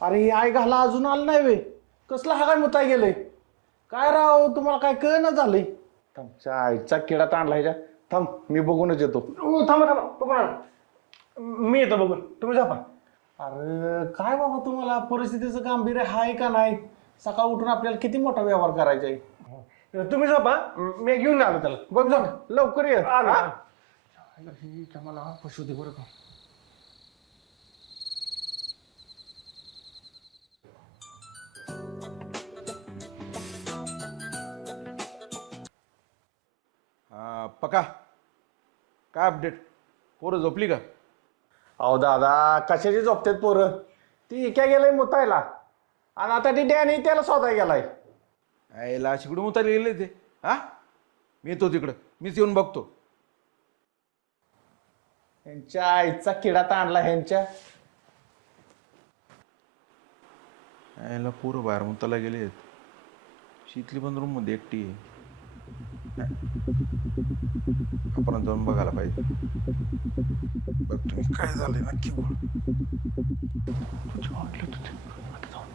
अरे आई घाला अजून आलं नाही वे. कसला हा काय मुताय गेलंय? काय राव तुम्हाला काय कळना झालंय? थांबच्या आईचा किडा ताणला ह्याच्या. थांब मी बघूनच येतो. थांबा थांबा बघा मी येतो बघून तुम्ही जा. अरे काय बाबा तुम्हाला परिस्थितीचं गांभीर्य हाय का नाही? सकाळ उठून आपल्याला किती मोठा व्यवहार करायचा आहे. तुम्ही जा मी घेऊन आलो त्याला. बघ जा लवकर ये. आलो. मला पशु दे बरं का. पका काय अपडेट? पोरं झोपली का? अहो दादा कशाची झोपतेत पोरं? ती क्या गेलंय मुतायला आणि आता ती डॅनी त्याला स्वतः गेलाय. याला शिकडून उतारले गेले ते. हा मी येतो तिकडं, मीच येऊन बघतो. यांच्या आईचा किडा ताणला ह्यांच्या. याला पोरं बाहेर मुताला गेले. शीतली पण रूम मध्ये एकटी आहे. आपण जाऊन बघायला पाहिजे. बघ तुम्ही काय झालंय नक्की बोल. वाटलं तुझं आता जाऊन